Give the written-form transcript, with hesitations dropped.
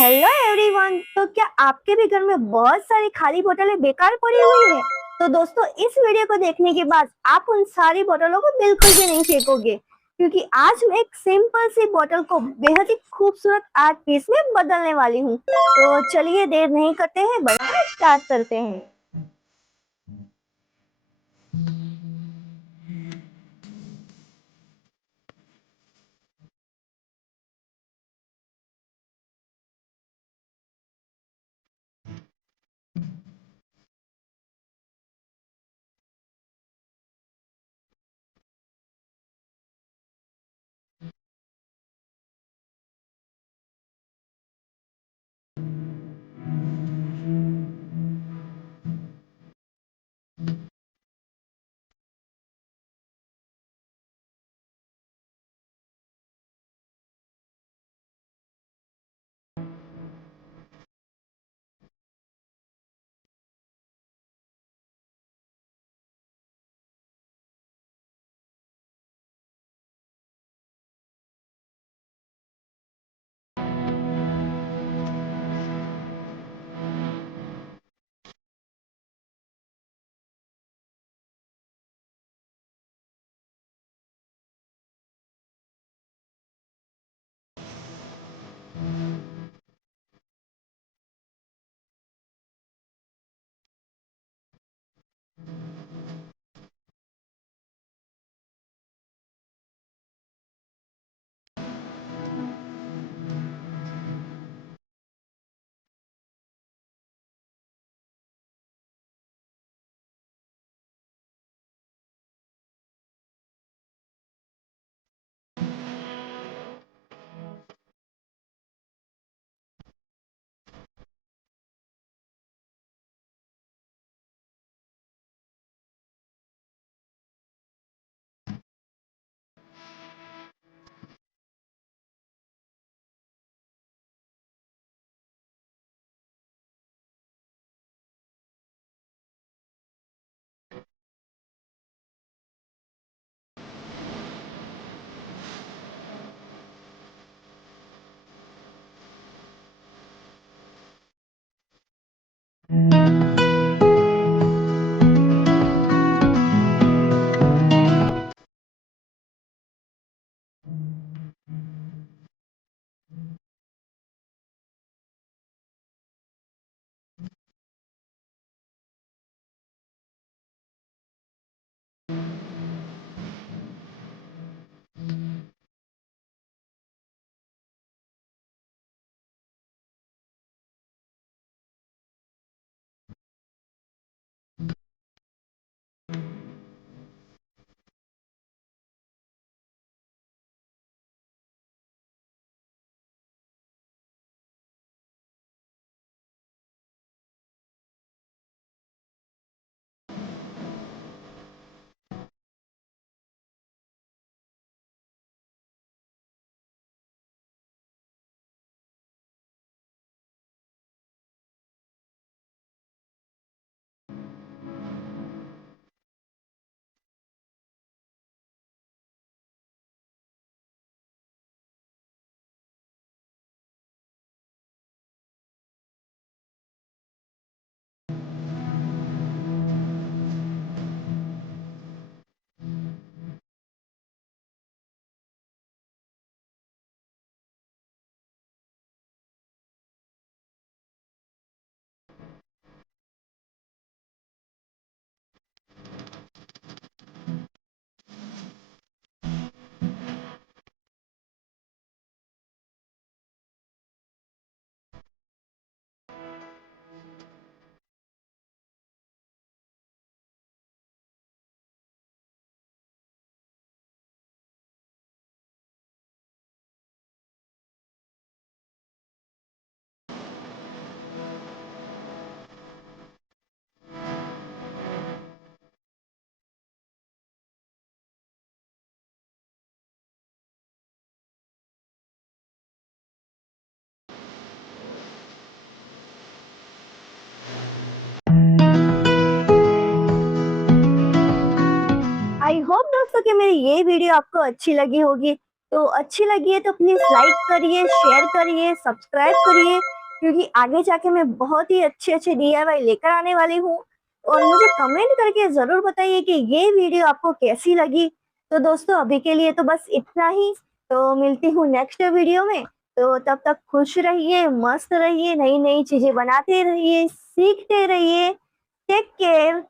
Hello everyone. तो क्या आपके भी घर में बहुत सारी खाली बोतलें बेकार पड़ी हुई है? तो दोस्तों, इस वीडियो को देखने के बाद आप उन सारी बोतलों को बिल्कुल भी नहीं फेंकोगे, क्योंकि आज मैं एक सिंपल सी बोतल को बेहद ही खूबसूरत आर्ट पीस में बदलने वाली हूँ। तो चलिए देर नहीं करते हैं, बनाना स्टार्ट करते हैं। आई होप दोस्तों कि मेरी ये वीडियो आपको अच्छी लगी होगी। तो अच्छी लगी है तो प्लीज लाइक करिए, शेयर करिए, सब्सक्राइब करिए, क्योंकि आगे जाके मैं बहुत ही अच्छे अच्छे DIY लेकर आने वाली हूँ। और मुझे कमेंट करके जरूर बताइए कि ये वीडियो आपको कैसी लगी। तो दोस्तों अभी के लिए तो बस इतना ही। तो मिलती हूँ नेक्स्ट वीडियो में। तो तब तक खुश रहिए, मस्त रहिए, नई नई चीजें बनाते रहिए, सीखते रहिए। Take care.